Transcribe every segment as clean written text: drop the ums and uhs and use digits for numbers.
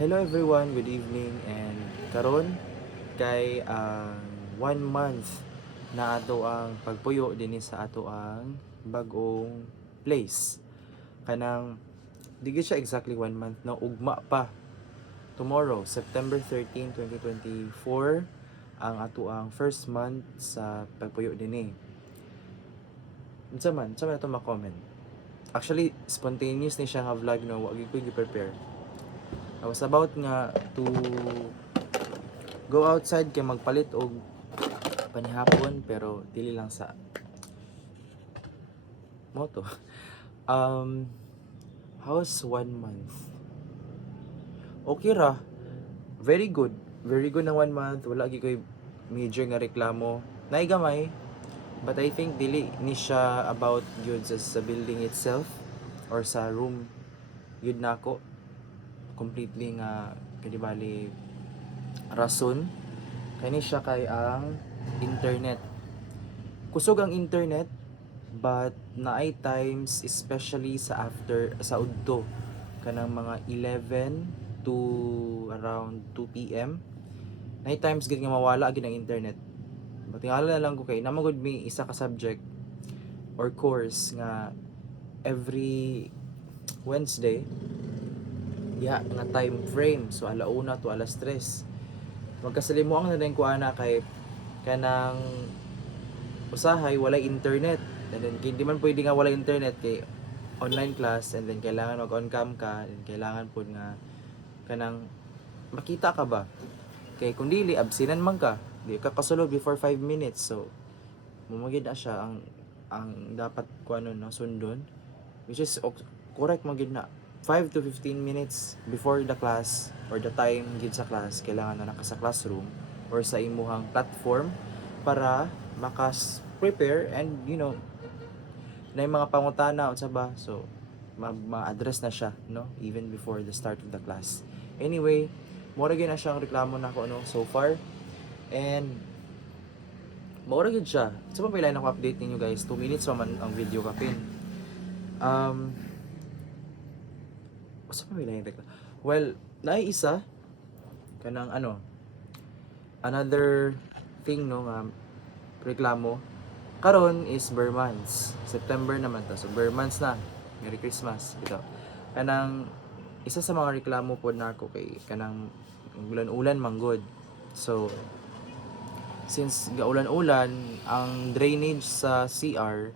Hello everyone, good evening and karon kay 1 month na ato ang pagpuyo dinhi sa ato ang bag-ong place. Kanang di gyud siya exactly 1 month no, ugma pa. Tomorrow, September 13, 2024 ang ato ang first month sa pagpuyo dinhi. Unsa man ato ma-comment. Actually, spontaneous ni siya nga vlog no, wa gyud ko gi-prepare. I was about nga to go outside kay magpalit og panihapon pero dili lang sa moto. Um, how's 1 month? Okay ra. Very good. Very good ng 1 month. Wala gyud koy major nga reklamo. Nay gamay, but I think dili ni siya about gyud sa building itself or sa room gyud nako. Completely nga kadibali rason kani siya kay ang internet. Kusog ang internet but naay times especially sa udto kanang mga 11 to around 2 p.m. naay times gid nga mawala gid ang internet. But tingala na lang ko kay namagod mi isa ka subject or course nga every Wednesday nga time frame, so 1:00 to 3:00. Magkasalimuang na din ko ana kay kanang usahay walay internet, and then hindi man pwede nga walay internet kay online class, and then kailangan mag on cam ka, and kailangan pud nga kanang makita ka ba, kay kung dili absinan man ka, di ka kasulod before 5 minutes. So mumagid na siya ang dapat ko ano no sundon, which is correct man gid na 5 to 15 minutes before the class or the time gid sa class kailangan na naka sa classroom or sa imuhang platform para makas-prepare and na yung mga pangutana unsa ba, so ma-address na siya no even before the start of the class. Anyway, mura gyud na siyang reklamo nako no so far, and mura gyud siya. So mapilay na ko update ninyo guys, 2 minutes pa man ang video kapin. Unsa pa pila yung reklamo? Well, naay isa kanang another thing no nga reklamo karon is bare months. September naman ta, so bare months na. Merry Christmas ito. Kanang isa sa mga reklamo pod nako kay kanang ulan-ulan manggod. So since gaulan-ulan ang drainage sa CR,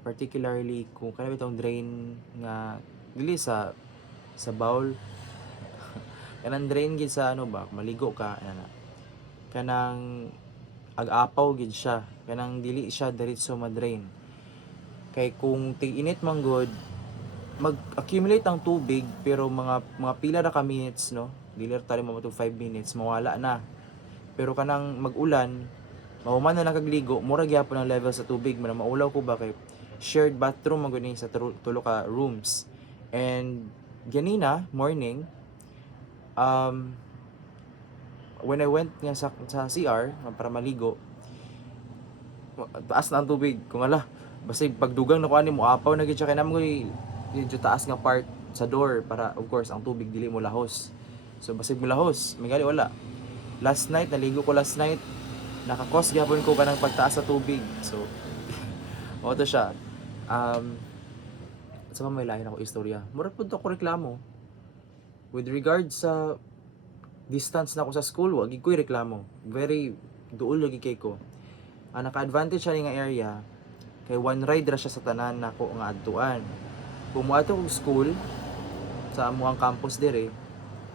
particularly kung kanang itong drain nga dili sa bowl, kanang drain gid sa ba maligo ka kanang ag-apaw gid siya, kanang dili siya diretso ma-drain. Kay kung tig-init man gud mag-accumulate ang tubig, pero mga pila ra ka minutes no, dili ra tali mo 5 minutes mawala na. Pero kanang mag-ulan mahuman na nakagligo, mura gyapon ang level sa tubig, maulaw ko ba kay shared bathroom man gud ni sa tulo ka rooms. And ganina morning, when I went nga sa CR para maligo, taas na ang tubig. Kung ala, basta pagdugang na ko ani mo apaw na gid siya kay namo yung taas nga part sa door para of course ang tubig dili mo lahos. So basig mo lahos, migali wala. Last night naligo ko nakakos gyapon ko kanang pagtaas sa tubig. So mo to siya. Sa may lain ako istorya. Mura pud ko reklamo. With regards sa distance na ako sa school, wag gid ko reklamo. Very duol lagi kay ko. Ang naka-advantage siya nga area kay one ride ra siya sa tanan nako nga adtuan. Kung moadto og school sa amuang campus dire,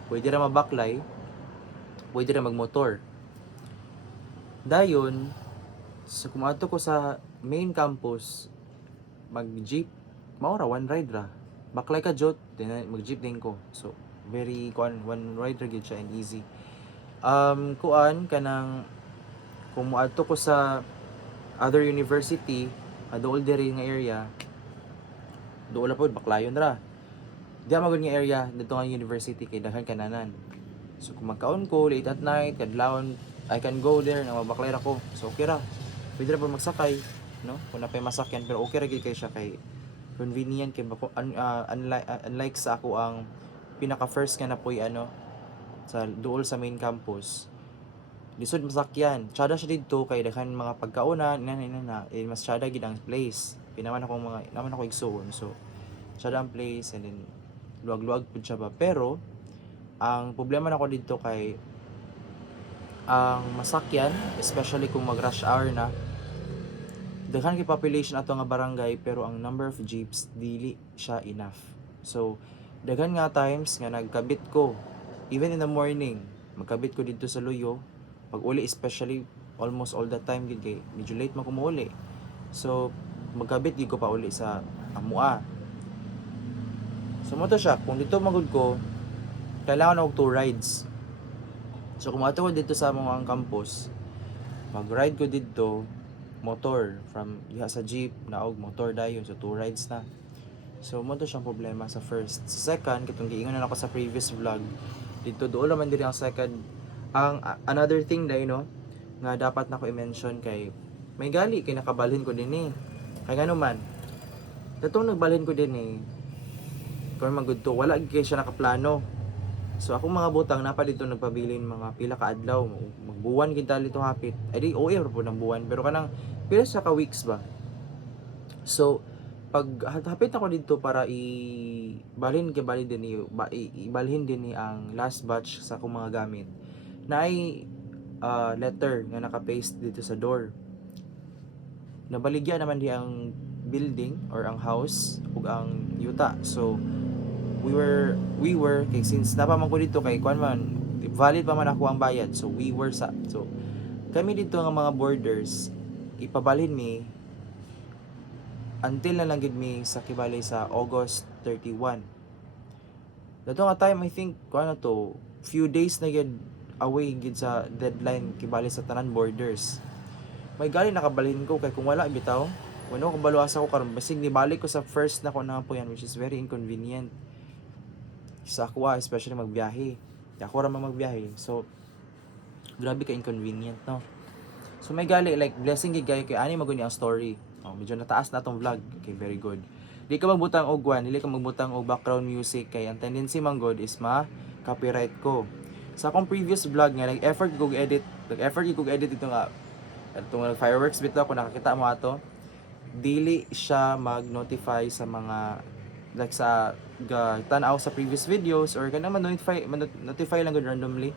pwede ra mabaklay, pwede ra magmotor. Dayon, sa kumato ko sa main campus, mag-jeep, maura one ride ra. Baklay ka jot, mag-jeep din ko. So, very one ride ra gid siya and easy. Kanang kung moadto ko sa other university, adool diri nga area, dool pod baklayon ra. Di magud nga area dito nga university kay daghan kananan. So kung magkaon ko late at night, kadlawon, I can go there na mabaklay ra ko. So okay ra. Pwede ra po magsakay, no? Kung napay masakyan, pero okay ra gid kay siya kay convenient kay unlike sa ako ang pinaka first nga na po'y ano sa duol sa main campus. Lisod masakyan. Tsada siya dito kay daghan mga pagkauna mas tsada gid ang place. Pinaman ako naman ako igsuon. So tsada ang place and then luwag-luwag pud siya ba. Pero ang problema nako dito kay ang masakyan, especially kung mag rush hour na, daghan kay population ato nga barangay pero ang number of jeeps dili siya enough. So daghan nga times nga nagkabit ko even in the morning, magkabit ko dito sa Luyo. Pag uli especially almost all the time gid kay medyo late man ko mauli. So magkabit gid ko pa uli sa Amua. So mo to siya, kung dito magud ko kailangan og 2 rides. So kung ato ko dito sa mga campus, mag-ride ko dito motor from diha sa jeep na og motor dayon, so 2 rides na. So mo to siyang problema sa first. Sa second, katong giingon na ako sa previous vlog, dito doon naman diri ang second. Ang another thing dai no nga dapat na ko i-mention kay may gali kay nakabalhin ko din kay ngano man katong nagbalhin ko din kung magudto wala gid kay siya nakaplano. So akong mga butang napa dito nagpabilin mga pila ka adlaw, magbuwan gid dali to hapit. Ay di OR po ng buwan pero kanang pila sa ka weeks ba. So pag hapit ako dito para ibalhin din ni ang last batch sa akong mga gamit. Naay letter nga naka-paste dito sa door. Nabaligya naman di ang building or ang house ug ang yuta. So we were kay since napaman ko dito kay kuan man valid pa man ako ang bayad, so kami dito nga mga borders ipabalhin mi until na lang gid mi sa kibali sa August 31. Dato nga time I think kuan na to few days na gid away gid sa deadline kibali sa tanan borders. May gali nakabalhin ko kay kung wala bitaw wano ko baluasa ko karon basig ni balik ko sa first na ko na po yan, which is very inconvenient sa ako especially magbiyahe. Ako ra man magbiyahe. So grabe ka inconvenient no. So may gali like blessing gid kayo kay ani maguni ang story. Medyo nataas na tong vlog. Okay, very good. Di ka magbutang og dili ka magbutang og background music kay ang tendency man god is copyright ko. Sa akong previous vlog nga nag-effort ko edit ito nga itong fireworks bitaw kung nakakita mo ato. Dili siya mag-notify sa mga like sa tan-aw sa previous videos or kanang notify lang gud randomly.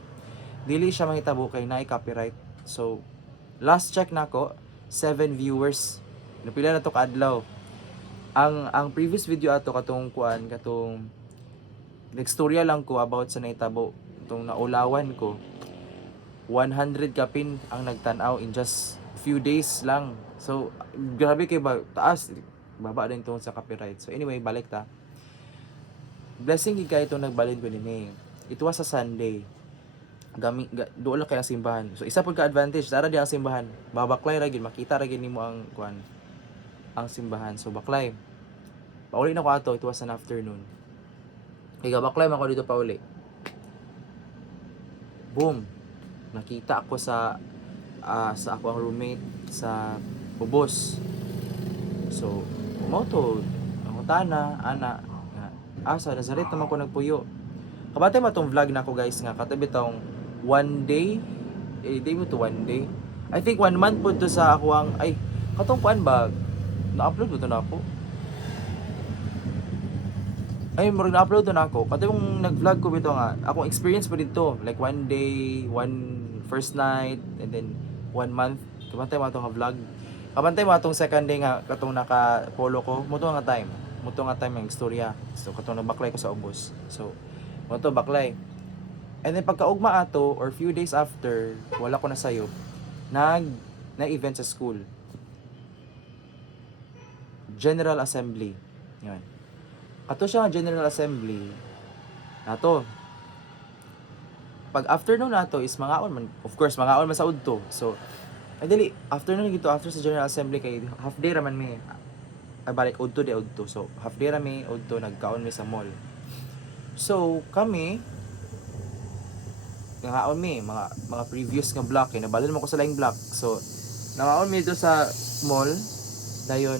Dili siya mahitabo kay naay copyright. So last check nako 7 viewers. Napila na to kaadlaw. Ang previous video ato katong nagstorya lang ko about sa naitabo itong naulawan ko. 100 kapin ang nagtan-aw in just few days lang. So grabe kay ba taas baba din tungod sa copyright. So anyway, balik ta. Blessing gid kay itong nagbalhin ko dinhi. It was a Sunday. Doon lang kay ang simbahan. So isa pud ka advantage dara di ang simbahan. Babaklay ra gid makita ra gid nimo ang ang simbahan. So baklay. Pauli na ko ato, it was an afternoon. Kay gabaklay man ko dito pauli. Boom. Nakita ako sa ako ang roommate sa Ubos. So umoto ang utana ana sa Nazaret naman ko nagpuyo. Kabantay mo tong vlog na ko guys nga katabi tong one day mo to one day. I think 1 month po to sa ako ang katong kuan ba na-upload mo to na ako. Murag na-upload to na ako. Katong nag-vlog ko bito nga akong experience po dito like 1 day, first night and then 1 month. Kabantay mo atong vlog. Kabantay mo atong second day nga katong naka-follow ko. Muto nga time ang istorya. So katong nagbaklay ko sa Ubos. So muto baklay. And then pagkaugma ato or few days after, wala ko na sayo, na-event sa school. General Assembly. Yan. Ato siya nga General Assembly. Nato. Pag afternoon nato is mangaon man. Of course, mangaon man sa udto. So, dali, afternoon gito after sa General Assembly kay half day raman mi. Balik udto de udto. So, half day rami udto nagkaon mi sa mall. So, kami nangaon mi mga previous nga block kay nabalon mo ko sa laing block. So, nangaon mi dito sa mall dayon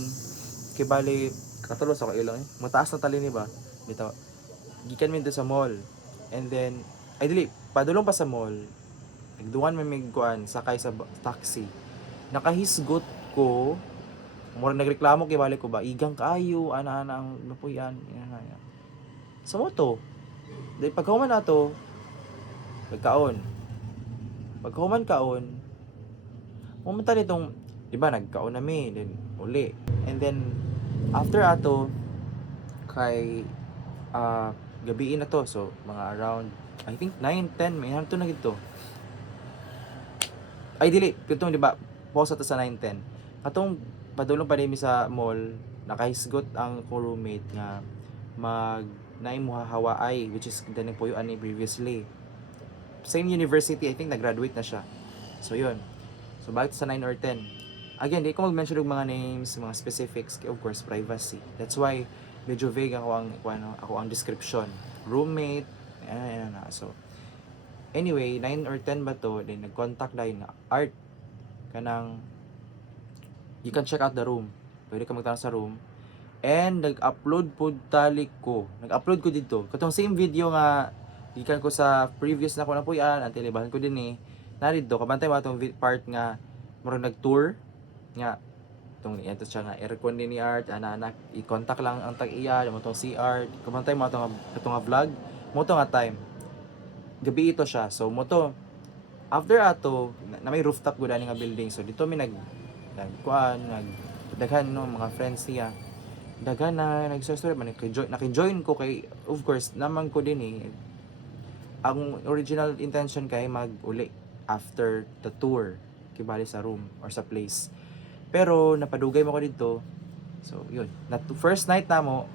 kay bali katulo sa ko ilong mataas na tali ni ba bitaw gikan mi dito sa mall. And then ay dili, padulong pa sa mall. Nagduwan may kuan sakay sa taxi. Nakahisgot ko, mura nagreklamo kay balik ko ba, igang kaayo, ana-ana ang napuyan, yan. Sa moto. Dahil pagkahuman nato, nagkaon. Pagkahuman kaon, pumunta nitong, di ba, nagkaon nami, then uli. And then, after ato, kay, gabiin na to, so, mga around, I think 9, 10, may hanto na gito. Ay, dili, itong, di ba, pause ato sa 9, 10. Atong, padulong pa nimi sa mall, nakahisgot ang ko roommate nga, naimuhahawaay, which is daning puyuan ni previously. Same university, I think nag-graduate na siya. So yun. So bakit sa 9 or 10? Again, di ko mag-mention ng mga names, mga specifics, of course, privacy. That's why medyo vague ako ang description. Roommate, ayan na. So anyway, 9 or 10 ba to? Then nag-contact dahil na art kanang you can check out the room. Pwede ka magtanong sa room. And nag-upload po talik ko. Nag-upload ko dito. Katong same video nga gikan ko sa previous na ko na po yan. Ang tilibahan ko din eh. Narito, kabantay mo itong part nga murag nag-tour. Nga, itong ito siya nga aircon din ni Art. Anak, i-contact lang ang tag-iya. Mo itong si Art. Kabantay mo itong vlog. Mo ito nga time. Gabi ito siya. So mo to. After ato, na may rooftop ko nga building. So dito may daghan no, mga friends niya. Daghan na nagsa-story man naki-join ko kay of course naman ko din eh. Ang original intention kay mag-uli after the tour kibali sa room or sa place. Pero napadugay mo ko dito. So yun, first night na mo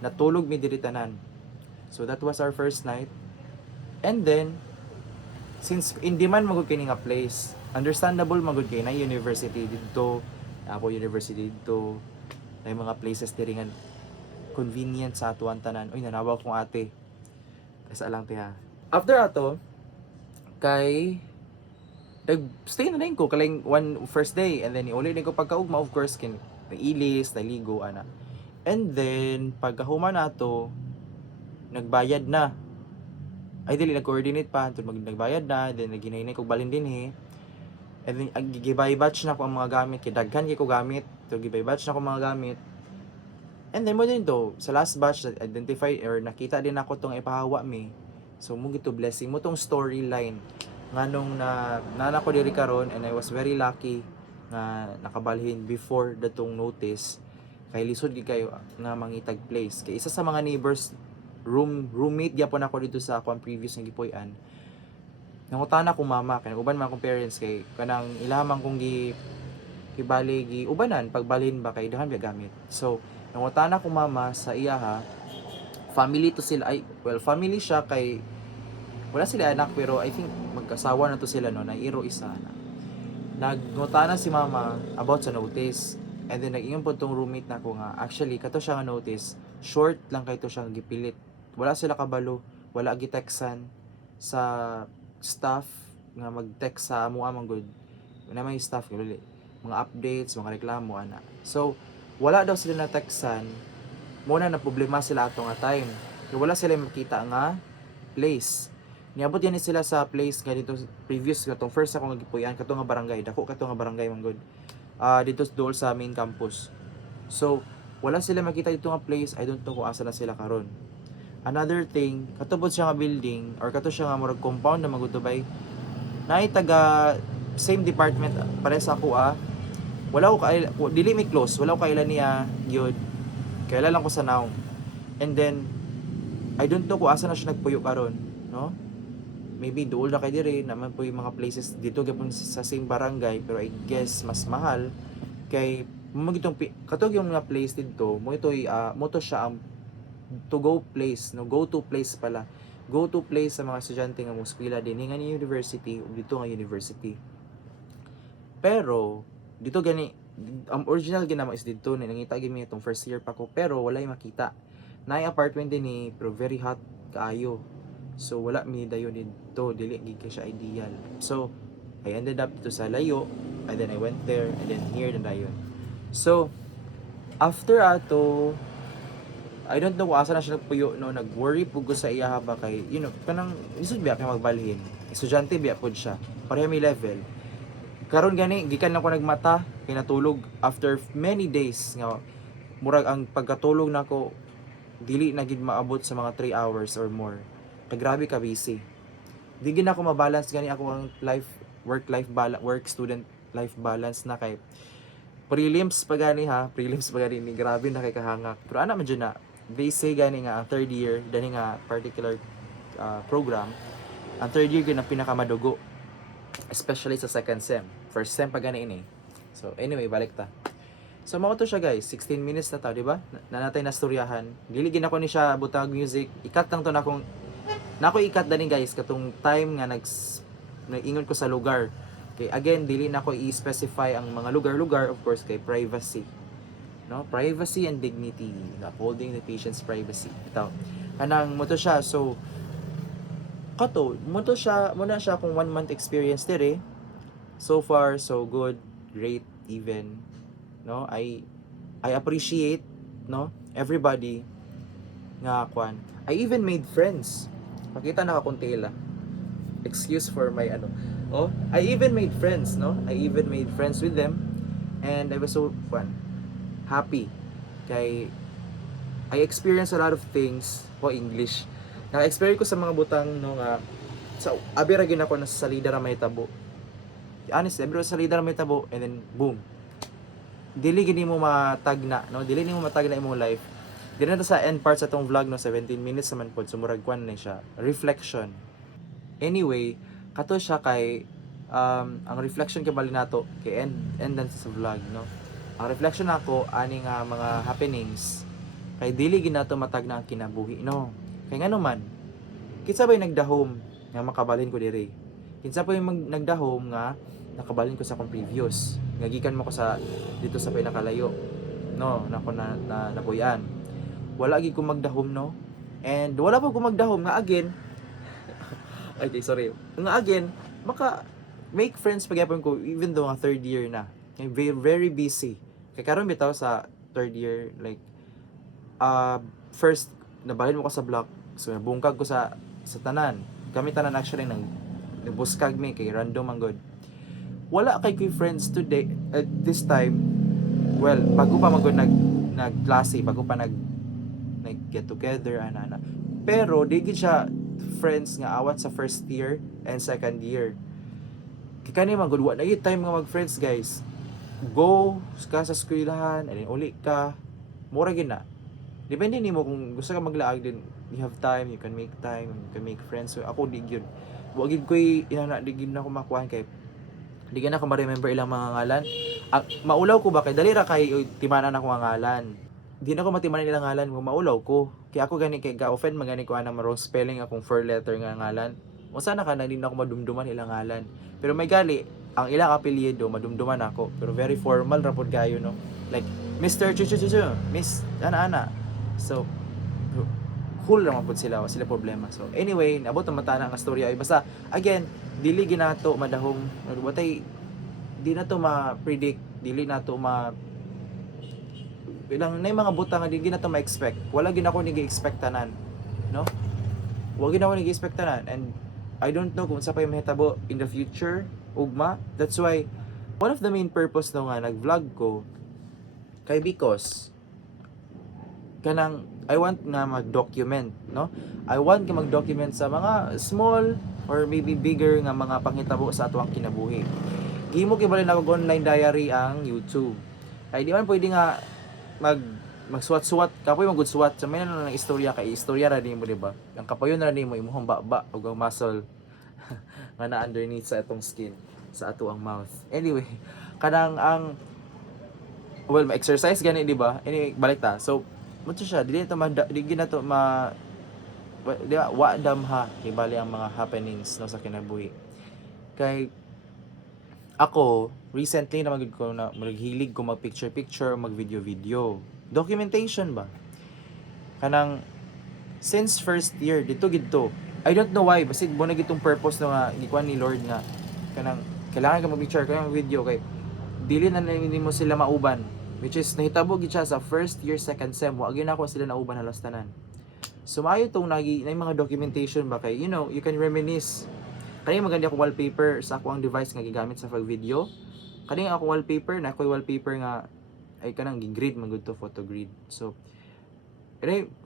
natulog mi diri tanan. So that was our first night. And then since hindi man magud kini nga place, understandable magud kay na university dito, Apo University dito. May mga places diri nga convenient sa atuan tanan. Uy, nanawaw kong ate. Kasa lang tiha. After ato, kay nag-stay na rin ko kaling one first day and then iuli din ko pagkaugma of course kin nailis, naligo ana. And then pagkahuman nato nagbayad na. Ay dili nag-coordinate pa tud nagbayad na then naghinay ko balin din eh. And then gibay batch na ko ang mga gamit kay daghan kay ko gamit. So gibay batch na ko mga gamit. And then mo din to sa last batch identify or nakita din ako tong ipahawa mi. So mo gito blessing mo tong storyline nganong na ko diri karon and I was very lucky nga nakabalhin before datong notice kay lisod gid kayo nga mangitag place kay isa sa mga neighbors roommate gyapon ako dito sa akong previous nga gipuy-an. Nangutana ko mama kay uban man akong parents kay kanang ilaman kong gibali ubanan pagbalhin ba kay dahan biya gamit. So nangutana ko mama sa iya ha. Family to sila family siya kay wala sila anak pero I think magkasawa na to sila no nairo isa na. Nagngutana si mama about sa notice and then nag-ingon po tong roommate na ko nga actually kato siya nga notice short lang kay to siya gipilit. Wala sila kabalo, wala gitextan sa staff nga mag-text sa amo amang good na may staff kay mga updates, mga reklamo ana. So wala daw sila na textan muna na problema sila ato nga time kay wala sila makita nga place. Niabot yan sila sa place nga dito previous katong first ako nga gipuy-an kato nga barangay dako kato nga barangay man good dito dool sa main campus. So wala sila makita dito nga place. I don't know kung asa na sila karon. Another thing, katubod siya nga building or kato siya nga murag compound na magutubay. Naay taga same department pare sa ako wala ko dili mi close, wala ko kailan niya gyud. Kaila lang ko sa now. And then I don't know kung asa na siya nagpuyo karon, no? Maybe duol na kay dire naman po yung mga places dito gyapon sa same barangay pero I guess mas mahal kay mo gitong katog yung mga place dito mo itoy mo to siya ang to go place, no, go to place pala. Go to place sa mga estudyante nga muskwila din nga ni university ug dito nga university. Pero dito gani ang original ginama is dito ni nangita gyud mi itong first year pa ko pero walay makita. Naay apartment din ni pero very hot kaayo. So wala mi dayon dito, dili gid kay siya ideal. So I ended up dito sa layo and then I went there and then here na dayon. So after ato I don't know kung asa na siya nagpuyo no, nag-worry pud ko sa iya ba kay kanang isud biya kay magbalhin. Estudyante biya pud siya. Pareha may level. Karon gani gikan lang ko nagmata kay natulog after many days nga murag ang pagkatulog nako dili na gid maabot sa mga 3 hours or more. Kay grabe ka busy. Di gid ako mabalance gani ako ang work student life balance na kay prelims pa gani ni grabe na kay kahangak. Pero ana man dyan na they say gani nga ang third year dani nga particular program, ang third year gyud ang pinakamadugo, especially sa second sem. First sem pa gani ini. So anyway, balik ta. So mao to siya guys, 16 minutes na ta, di ba? Na natay nastoryahan. Dili gid ako ni siya butag music. Ikat lang to na akong nako ikat dani guys katong time nga nag-ingon ko sa lugar. Okay, again, dili na ko i-specify ang mga lugar-lugar, of course, kay privacy. No? Privacy and dignity. Upholding the patient's privacy. Ito. Kanang mo to siya. So, mo na siya kung 1 month experience dire. So far, so good. Great, even. No? I appreciate, no? Everybody nga kwan. I even made friends. Pakita na kakunti ila. Excuse for my I even made friends, no? I even made friends with them, and I was so happy. Kay I experienced a lot of things English. Naka-experience ko sa mga butang no nga sa abira gyud ako nasa salida ra may tabo. Honestly, abira sa salida ra may tabo, and then boom. Dili gini mo matagna, no? Dili nimo matagna imong life. Dili na to sa end part sa tong vlog no, 17 minutes naman pod, sumurag kwan na siya. Reflection. Anyway, kato siya kay ang reflection kay bali nato kay end sa vlog, no. Ang reflection nako ani nga mga happenings kay dili gid nato matagna ang kinabuhi, no. Kay ngano man kinsa bay nagdahom nga makabalhin ko diri, kinsa pa yung nagdahom nga nakabalhin ko sa akong previous nga gikan mo ko sa dito sa pinakalayo, no, nako na nabuyan. Wala gid ko magdahom, no, and wala pa ko magdahom nga again. Okay, sorry. Nga again, maka make friends pagyapon ko even though nga third year na. I'm very, very busy. Kaya karon bitaw sa third year, like first nabalhin mo ko sa block. So nabungkag ko sa tanan. Kami tanan actually nang nabuskag mi kay random ang god. Wala kay friends today at this time. Well, bago pa magod nagklase, bago pa nag get together ana. Pero di gid siya friends nga awat sa first year and second year. Kani man good na time nga mag-friends guys. Go ka sa eskwelahan and then uli ka. Mura gid na. Depende nimo kung gusto ka maglaag din. You have time, you can make friends. So ako di gyud. Wa gid koy inana di gyud na ko makuha kay di na ako ma-remember ilang mga ngalan. Maulaw ko ba kay dali ra kay timanan ako nga ngalan. Di na ko matimanan ilang ngalan kung maulaw ko. Kaya ako gani kay ga-offend magani ko ana wrong spelling akong 4 letter nga ngalan. O sana ka na din ako madumduman ilang ngalan. Pero may gali, ang ilang apelyido madumduman ako. Pero very formal ra pod kayo, no. Like Mr. Chuchuchuchu, Miss ana. So cool ra man pod sila, sila problema. So anyway, naabot ang mata na ang storya ay basta again, dili ginato madahom, watay di na to ma-predict, dili na to ilang na mga butang nga di na to ma-expect. Wala gid ako nigi-expect tanan, no? Wala gid ako nigi-expect tanan, and I don't know kung sa pa yung mahitabo in the future, ugma. That's why one of the main purpose no nga nag-vlog ko kay because kanang I want na mag-document, no? I want ka mag-document sa mga small or maybe bigger nga mga panghitabo sa atuang kinabuhi. Gihimo kay bali na online diary ang YouTube. Ay di man pwede nga magsuwat-suwat kapoy magud suwat sa may na ng istorya kay istorya ra nimo, di ba? Ang kapayon ra nimo imong baba ug ang muscle nga na underneath sa atong skin sa ato ang mouth. Anyway, kanang ang exercise gani, di ba? Anyway, balik ta. So mo siya dili na to di ba wa damha kay bali ang mga happenings no sa kinabuhi. Kay ako recently na magid ko na maghilig ko mag picture mag video documentation ba kanang since first year dito gidto. I don't know why basig mo na gitong purpose no nga gikuan ni Lord nga kanang kailangan ka mag picture kanang video kay dili na nimo sila mauban which is nahitabo gid siya sa first year second sem, wa gyud ako sila nauban halos tanan. So maayo tong na mga documentation ba kay, you know, you can reminisce. Kani maganda ako wallpaper sa ako ang device nga gigamit sa pag video. Kani ako wallpaper na ako wallpaper nga ay kanang gi-grid man gud to, photo grid. So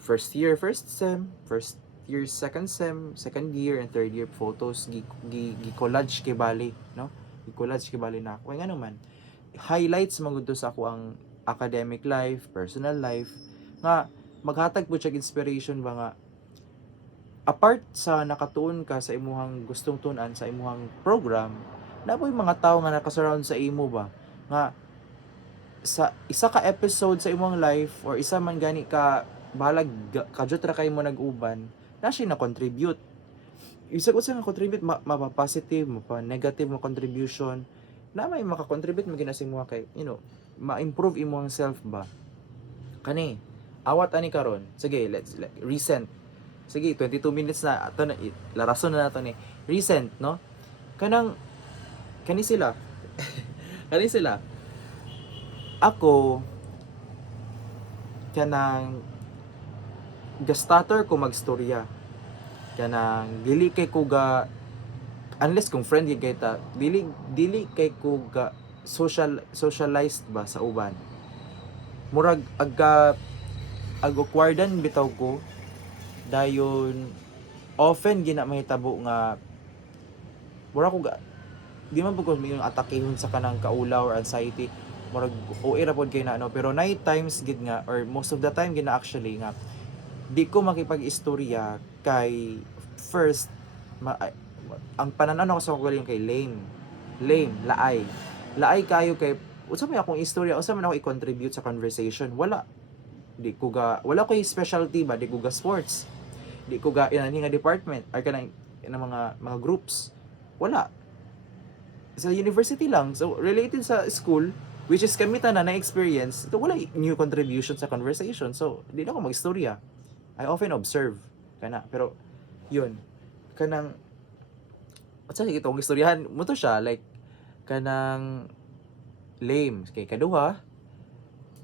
first year first sem, first year second sem, second year and third year photos gi-collage kay bali, no? Gi-collage kay bali na ako. Kaya nga naman highlights man gud to sa ako ang academic life, personal life nga maghatag po siya inspiration ba nga apart sa nakatuon ka sa imuhang gustong tunan sa imuhang program, napoy mga tao nga nakasurround sa imo ba nga sa isa ka episode sa imong life or isa man gani ka balag kadyot ra kay mo nag-uban na siya na contribute. Isa ko sa contribute mapa-positive, mapa-negative mo contribution na may maka-contribute mo ginasa imo kay, you know, ma-improve imong self ba. Kani awat ani karon. Sige, let's recent. Sige, 22 minutes na ato na larason na nato ni. Recent, no? Kani sila. Kani sila. Ako kanang gastator ko magstorya. Kanang dili kay ko ga unless kung friend gid kay ta, dili kay ko ga socialized ba sa uban. Murag agukwardan bitaw ko dayon often gina mahitabo nga mura ko di man pud ko yung atakehon sa kanang kaulaw or anxiety, murag OA ra pod kay na ano, pero night times gid nga or most of the time gina actually nga di ko makipag-istorya kay first ang pananan ko sa kagaling kay lame laay kayo kay unsa may akong istorya, unsa man ako i-contribute sa conversation, wala ko specialty ba, di ko ga sports, di ko ga inani nga department or kanang mga groups, wala sa university lang. So related sa school which is kami tanan na experience ito, wala new contribution sa conversation, so di na ako magistorya. I often observe kana, pero yun kanang what's that itong istoryahan mo to siya like kanang lame kay kaduha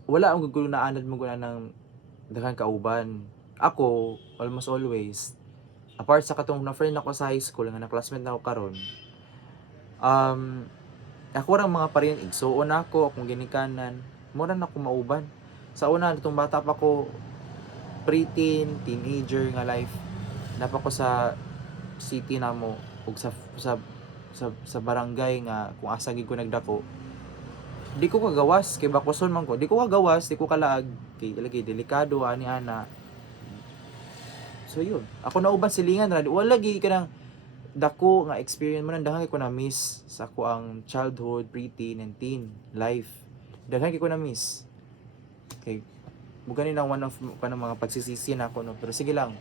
wala ang gugulo na anad mo guna ng daghang kauban. Ako almost always apart sa katong na friend ako sa high school nga na classmate na ako karon, ako rang mga parehan igsuon ako akong ginikanan mo na ako mauban sa una nitong bata pa ko, preteen teenager nga life napa ko sa city namo ug sa barangay nga kung asa gid ko nagdako. Di ko kagawas kay bakuson man ko, di ko kagawas, di ko kalaag kay lagi delikado ani ana. So yun, ako nauban silingan ra, wala lagi kanang dako nga experience man daghan ko na miss sa ako ang childhood, preteen and teen life. Daghan ko na miss. Okay, bukan nang one of kanang mga pagsisisi na ako no, pero sige lang.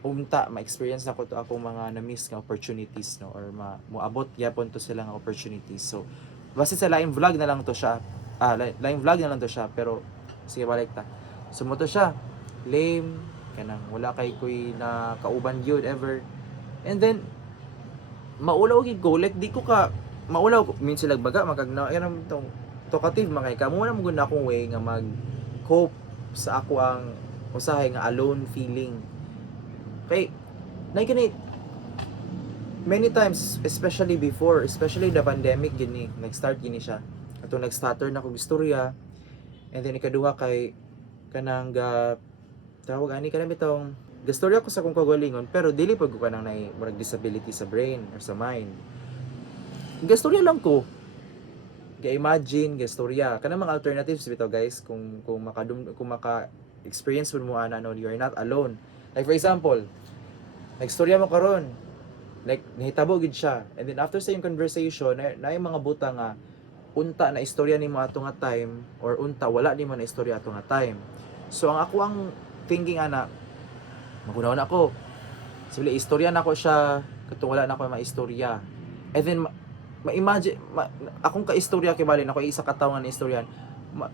Umta ma-experience na ko to akong mga na-miss nga opportunities no, or moabot gyapon to sila nga opportunities. So basta sa live vlog na lang to siya. Live vlog na lang to siya, pero sige balik ta. So mo to siya. Lame kanang wala kay koy na kauban gyud ever. And then maulaw gid ko like di ko ka maulaw ko min sila baga makagna iram tong talkative makay ka mo na mo gud na akong way nga mag cope sa ako ang usahay nga alone feeling. Kay nay kani many times, especially before, especially the pandemic gini, nag-start gini siya. Ato nag-stutter na kog istorya. And then ikaduha kay kanang tawag ani kanang bitong gastorya ko sa kong kagalingon, pero dili pag ko kanang nay murag disability sa brain or sa mind. Gastorya lang ko. Ga-imagine gastorya. Kanang mga alternatives bitaw guys kung maka experience mo ana no, you're not alone. Like for example, nagstorya mo karon like nahitabo gid siya, and then after sa yung conversation na yung mga buta nga unta na istorya nimo ato nga time or unta wala nimo na istorya ato nga time. So ang ako ang thinking ana magunaw na ako so istorya na ko siya katong wala na ko maistorya, and then ma-imagine akong kaistorya kay bali na ko isa ka tawo nga na istoryan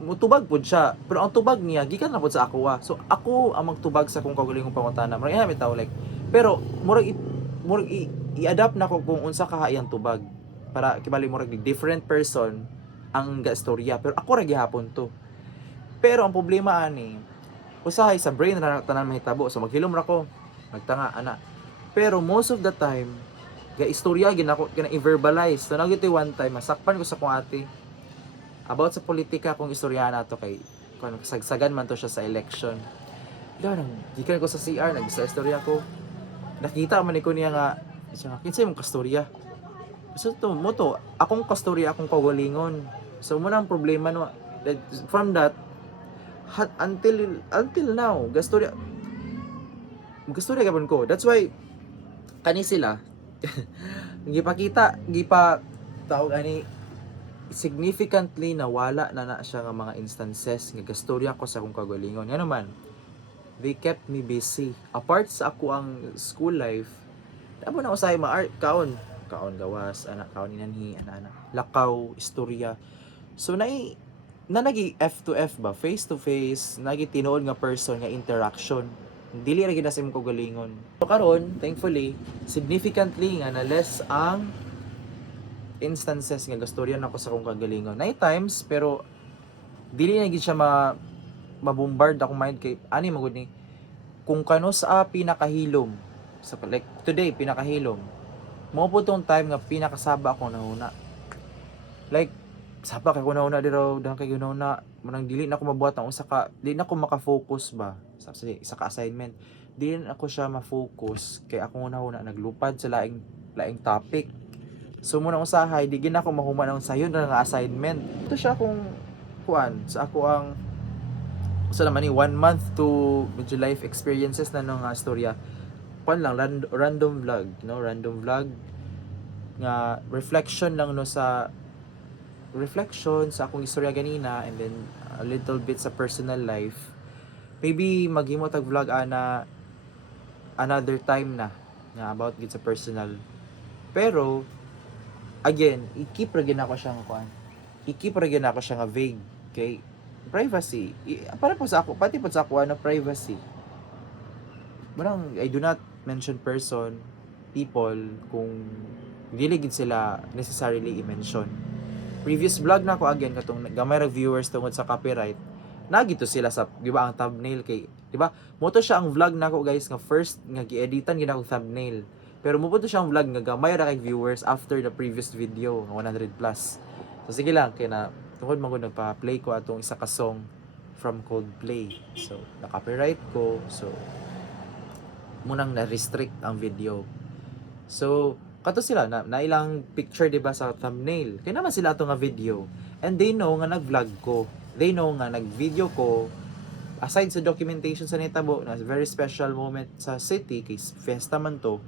mutubag pud siya, pero ang tubag niya gikan na pud sa ako so ako ang magtubag sa kung kaugalingong pangutana murag iha bitaw like, pero murag i-adapt na ko kung unsa ka iyang tubag para kibali mo different person ang gaistorya, pero ako ra gihapon to. Pero ang problema ani, usahay sa brain ra tanan mahitabo, so maghilom ra ko, magtanga ana. Pero most of the time, gaistorya gid ako kana i-verbalize. So nagiti one time masakpan ko sa kong ate about sa politika kung istoryahan nato kay kung sagsagan man to siya sa election. Ila nang gikan ko sa CR nagsa istorya ko. Nakita man ko niya nga siya kinsay mong kastorya. So to mo to akong kastorya akong kaugalingon. So mo ang problema no from that until now gastorya gapon ko. That's why kani sila gipa tawag ani significantly nawala na siya nga mga instances nga gastorya ko sa akong kagalingon. Nga naman, they kept me busy. Apart sa ako ang school life, damo na usahay mga art, kaon gawas, anak, kaon inanhi, ana lakaw, istorya. So nagi F to F ba, face to face, nagi tinuod nga person nga interaction. Dili ra gid na sa imong kagalingon. So karon, thankfully, significantly nga na less ang instances nga gastoryan ako sa akong kagalingon. Night times pero dili na gid siya mabombard akong mind kay ani magud ni kung kano sa pinakahilom sa like today pinakahilom mo po tong time nga pinakasaba ako nahuna. Like saba kay ko nahuna diraw dang kay nahuna manang dili na ako mabuhat ang usa ka dili na ako maka-focus ba sa isa ka assignment. Dili na ako siya ma-focus kay ako nahuna naglupad sa laing topic. So muna usahay, di gina ako mahuman ang sayon na nga assignment. Ito siya akong kuan sa ako ang sa naman ni 1 month to medyo life experiences na nga storya. Kuan lang random vlog, no? Random vlog nga reflection lang no sa reflection sa akong istorya ganina and then a little bit sa personal life. Maybe maghimo tag vlog ana another time na about gid sa personal. Pero again, i-keep ra gyud ako siya nga kuan. I-keep ra gyud ako siya nga vague, okay? Privacy. Para po sa ako, pati po sa ako na privacy. Marang I do not mention person, people kung dili gid sila necessarily i-mention. Previous vlog na ako again katong gamay ra viewers tungod sa copyright. Nagito sila sa di ba ang thumbnail kay, di ba? Moto siya ang vlog nako guys nga first nga gi-editan gid ako thumbnail. Pero mupunto siyang vlog nga gamay ra kay viewers after the previous video nga 100 plus. So sige lang kay na tungod man ko nagpa-play ko atong isa ka song from Coldplay. So na-copyright ko. So munang na-restrict ang video. So kato sila na ilang picture di ba sa thumbnail. Kaya naman sila ato nga video. And they know nga nag-vlog ko. They know nga nag-video ko. Aside sa documentation sa nitabo na very special moment sa city kay fiesta man to.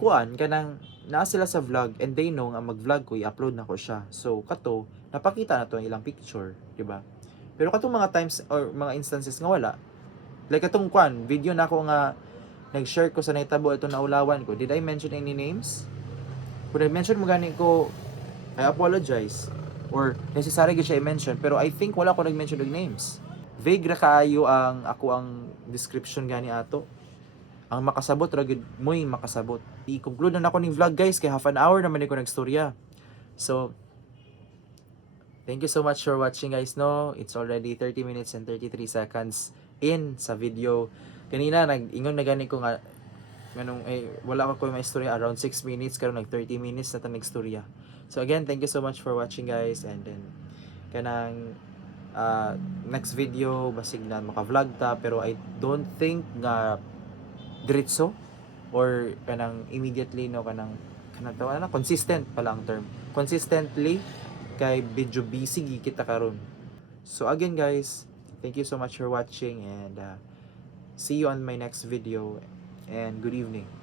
Kuan kanang naa sila sa vlog and they know nga mag-vlog ko i-upload na ko siya. So kato napakita na to ang ilang picture, di ba? Pero katong mga times or mga instances nga wala. Like katong kuan, video na ako nga nag-share ko sa naitabo ito na ulawan ko. Did I mention any names? Kung I-mention mo gani ko, I apologize. Or necessary gyud siya i-mention, pero I think wala ko nag-mention og names. Vague ra kaayo ang ako ang description gani ato. Ang makasabot ra gid mo'y makasabot. I-conclude na ako ning vlog guys kay half an hour naman ko nagstorya. So thank you so much for watching guys no. It's already 30 minutes and 33 seconds in sa video. Kanina nag-ingon na gani ko nga nganong wala ko may istorya around 6 minutes karon nag 30 minutes na ta nagstorya. So again, thank you so much for watching guys and then kanang next video basig na maka-vlog ta pero I don't think nga diretso or kanang immediately no kanang tawa na consistent pala ang term consistently kay video busy kita karon. So again guys, thank you so much for watching and see you on my next video and good evening.